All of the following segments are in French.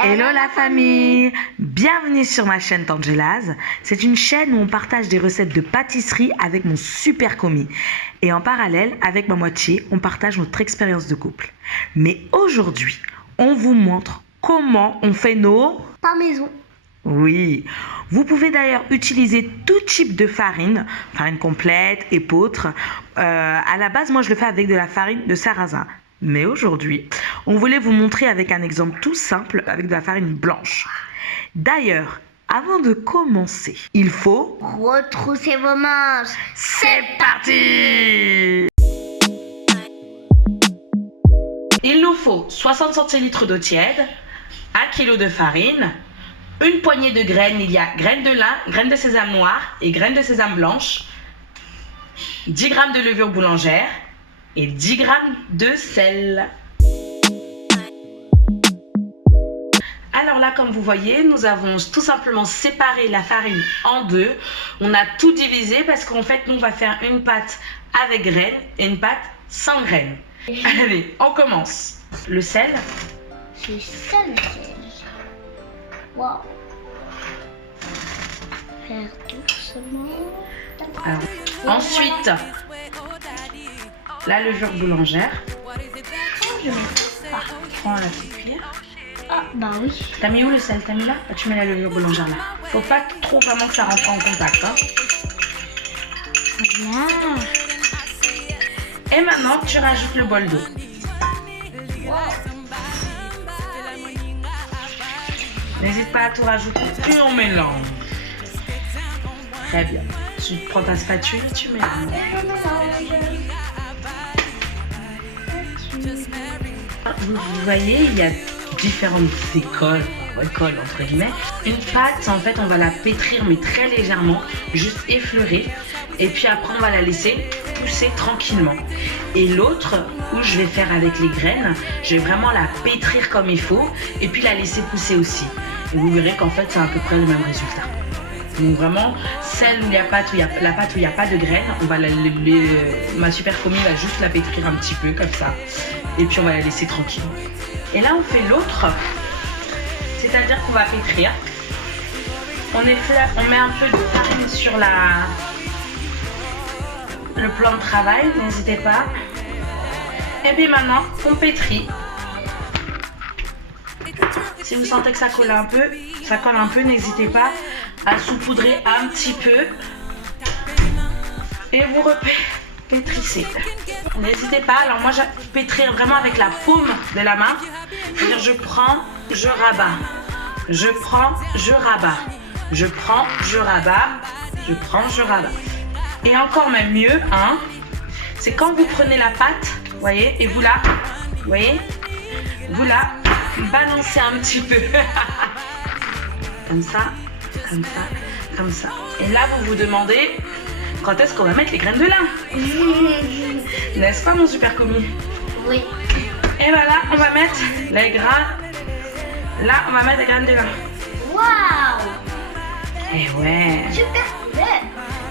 Hello la famille! Bienvenue sur ma chaîne Tangela's. C'est une chaîne où on partage des recettes de pâtisserie avec mon super commis. Et en parallèle, avec ma moitié, on partage notre expérience de couple. Mais aujourd'hui, on vous montre comment on fait nos... Par maison. Oui, vous pouvez d'ailleurs utiliser tout type de farine complète, épeautre. À la base, moi je le fais avec de la farine de sarrasin. Mais aujourd'hui, on voulait vous montrer avec un exemple tout simple avec de la farine blanche. D'ailleurs, avant de commencer, il faut... Retrousser vos manches. C'est parti! Il nous faut 60 centilitres d'eau tiède, 1 kg de farine, une poignée de graines. Il y a graines de lin, graines de sésame noir et graines de sésame blanche, 10 g de levure boulangère et 10 g de sel. Alors là, comme vous voyez, nous avons tout simplement séparé la farine en deux. On a tout divisé parce qu'en fait, nous, on va faire une pâte avec graines et une pâte sans graines. Allez, on commence. Le sel. Le sel. Wow. Faire doucement. Alors, ensuite, la levure boulangère. Je mets pas. Prends la petite cuillère. Ah, bah oui. T'as mis où le sel? T'as mis là? Tu mets la levure boulangère là. Faut pas trop vraiment que ça rentre en contact. Hein. Voilà. Et maintenant, tu rajoutes le bol d'eau. Wow. N'hésite pas à tout rajouter et on mélange. Très bien. Tu prends ta spatule et tu mélanges. Vous voyez, il y a différentes écoles entre guillemets. Une pâte, en fait, on va la pétrir mais très légèrement, juste effleurer. Et puis après, on va la laisser pousser tranquillement. Et l'autre, où je vais faire avec les graines, je vais vraiment la pétrir comme il faut et puis la laisser pousser aussi. Et vous verrez qu'en fait, c'est à peu près le même résultat. Donc vraiment, celle où il y a la pâte où il n'y a pas de graines, on va ma super commis va juste la pétrir un petit peu comme ça. Et puis on va la laisser tranquille. Et là, on fait l'autre. C'est-à-dire qu'on va pétrir. On met un peu de farine sur le plan de travail, n'hésitez pas. Et puis maintenant, on pétrit. Si vous sentez que ça colle un peu, n'hésitez pas à saupoudrer un petit peu. Et vous repétrissez. N'hésitez pas, alors moi je pétrir vraiment avec la paume de la main. C'est-à-dire je prends, je rabats. Je prends, je rabats. Je prends, je rabats. Je prends, je rabats. Et encore même mieux, hein, c'est quand vous prenez la pâte, voyez, et vous la balancez un petit peu. Comme ça, comme ça, comme ça. Et là, vous vous demandez quand est-ce qu'on va mettre les graines de lin. N'est-ce pas, mon super commis? Oui. Et voilà, on va mettre les grains. Là, on va mettre les graines de lin. Waouh. Et ouais. Super couleur.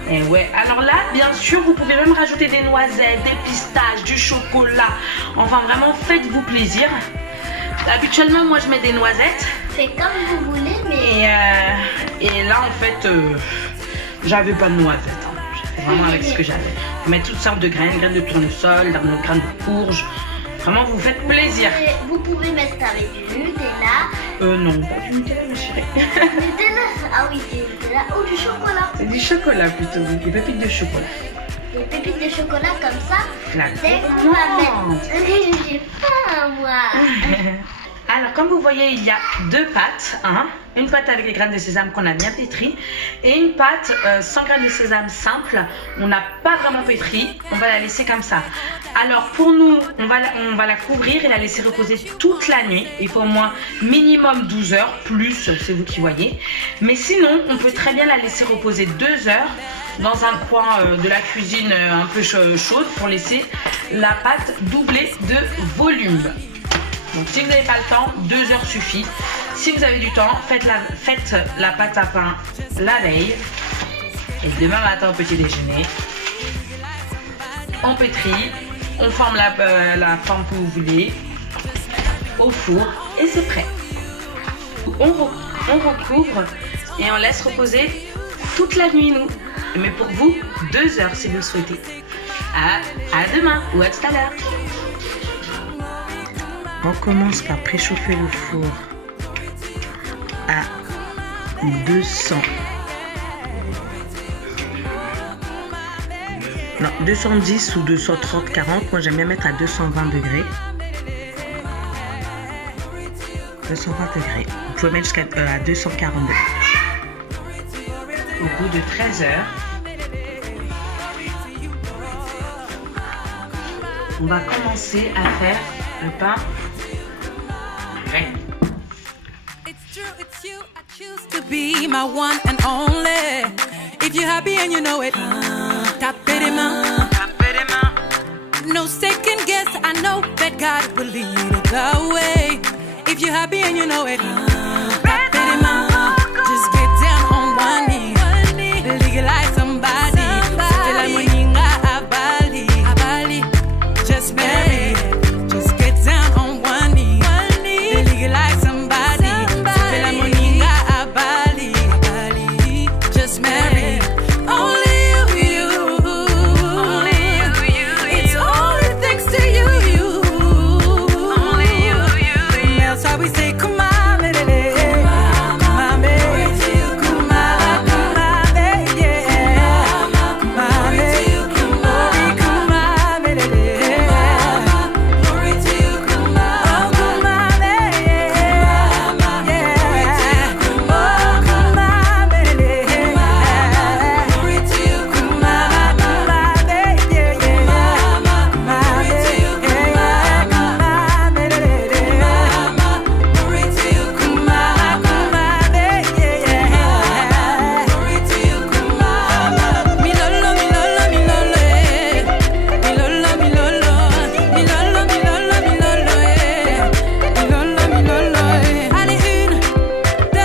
Et ouais, alors là, bien sûr, vous pouvez même rajouter des noisettes, des pistaches, du chocolat. Enfin, vraiment, faites-vous plaisir. Habituellement, moi, je mets des noisettes. Faites comme vous voulez, mais... Et là, en fait, j'avais pas de noisettes. Hein. J'ai fait vraiment avec ce que j'avais. Vous mettez toutes sortes de graines de tournesol, graines de courge. Vraiment, vous faites plaisir. Vous pouvez mettre avec du Nutella. Non, pas du Nutella, ma chérie. Nutella, ah oui, du Nutella ou du chocolat. C'est du chocolat plutôt, des pépites de chocolat. Des pépites de chocolat comme ça. La Dès qu'on va mettre... J'ai faim, moi. Alors, comme vous voyez, il y a deux pâtes. Hein. Une pâte avec les graines de sésame qu'on a bien pétrie et une pâte sans graines de sésame simple. On n'a pas vraiment pétri. On va la laisser comme ça. Alors, pour nous, on va la couvrir et la laisser reposer toute la nuit. Il faut au moins minimum 12 heures, plus, c'est vous qui voyez. Mais sinon, on peut très bien la laisser reposer 2 heures dans un coin de la cuisine un peu chaude pour laisser la pâte doubler de volume. Donc si vous n'avez pas le temps, 2 heures suffit. Si vous avez du temps, faites la pâte à pain la veille. Et demain matin au petit déjeuner, on pétrit, on forme la forme que vous voulez au four et c'est prêt. on recouvre et on laisse reposer toute la nuit, nous. Mais pour vous, 2 heures si vous le souhaitez. À demain ou à tout à l'heure. On commence par préchauffer le four à 210 ou 230, 40. Moi, j'aime bien mettre à 220 degrés. 220 degrés. Vous pouvez mettre jusqu'à 240 degrés. Au bout de 13 heures, on va commencer à faire le pain graine. To be my one and only. If you're happy and you know it, tap it in my. No second guess, I know that God will lead the way. If you're happy and you know it, tap it in my. Just get down on one knee, legalize somebody. Feel like moninga abali, just marry. Just get down on one knee, legalize somebody. Feel like moninga abali, just marry. Only you. It's only thanks to you. And that's why we say, come on, baby. Come on, baby. Come on, baby. Yeah. Come on, baby. Come on, baby. Glory to you, come on. Oh, come on, baby. Yeah. Oh, come on, baby. Glory to you, come on, baby. Yeah. Come on, baby. Yeah. Come on, baby. Glory to you, come on, baby. Yeah. Glory to you, come on. Mi lolo, mi lolo, mi lolo, eh. Mi lolo, mi lolo, mi lolo, mi lolo, mi lolo, eh. Mi lolo, mi lolo, eh. Allez, 1, 2,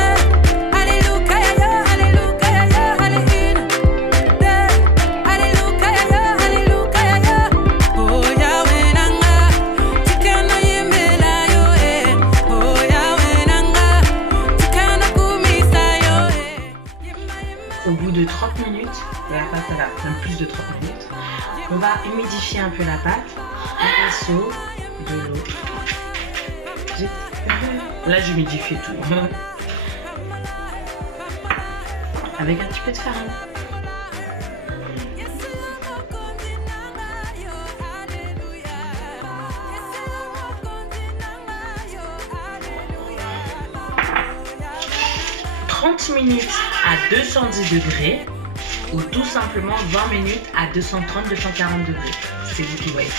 alléluia, alléluia, allez, 1, 2, alléluia, alléluia. Oh Yahweh nanga, tikana yembela yo, eh. Oh Yahweh nanga, tikana kumisa yo, eh. Au bout de 30 minutes, et la pâte là, même plus de 30 minutes, on va humidifier un peu la pâte, un pinceau, de l'eau. Là, j'humidifie tout. Avec un petit peu de farine. « 30 minutes à 210 degrés ou tout simplement 20 minutes à 230-240 degrés. C'est vous qui voyez.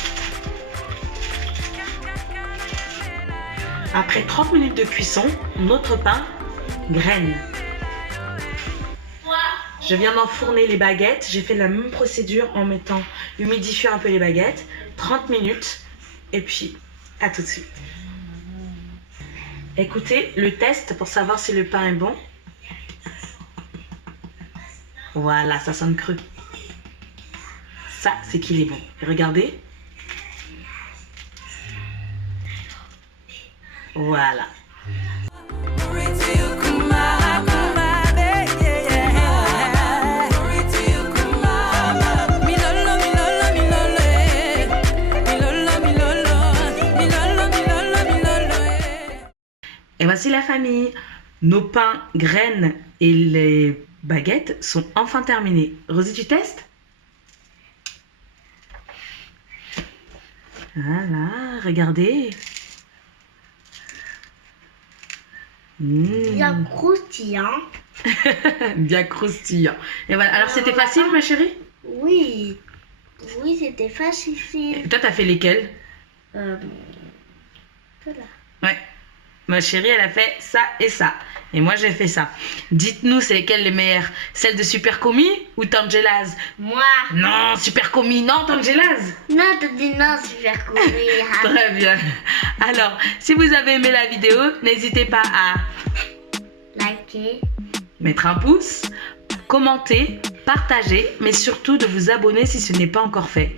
Après 30 minutes de cuisson, notre pain graine. Je viens d'enfourner les baguettes. J'ai fait la même procédure en mettant humidifier un peu les baguettes. 30 minutes et puis à tout de suite. Écoutez le test pour savoir si le pain est bon. Voilà, ça sonne creux. Ça, c'est qu'il est bon. Et regardez. Voilà. Glory to you, come on, baby, yeah. Glory to you, come on. Mi lolo, mi lolo, mi lolo, eh. Mi lolo, mi lolo, mi lolo, mi lolo, mi lolo, eh. Et voici la famille. Nos pains, graines et les baguettes sont enfin terminés. Rosie, tu testes? Voilà, regardez. Bien croustillant. Bien croustillant. Et voilà. Alors, c'était facile, ma chérie? Oui. Oui, c'était facile. Et toi, t'as fait lesquels? Voilà. Ouais. Ma chérie, elle a fait ça et ça. Et moi, j'ai fait ça. Dites-nous, c'est lesquelles les meilleures? Celles de Super Commis ou Tangela's? Moi. Non, Super Commis, non, Tangela's. Non, t'as dit non, super cool. Très bien. Alors, si vous avez aimé la vidéo, n'hésitez pas à Liker. mettre un pouce, commenter, partager, mais surtout de vous abonner si ce n'est pas encore fait.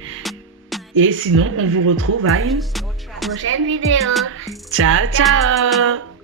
Et sinon, on vous retrouve à une Prochaine vidéo. ciao, ciao.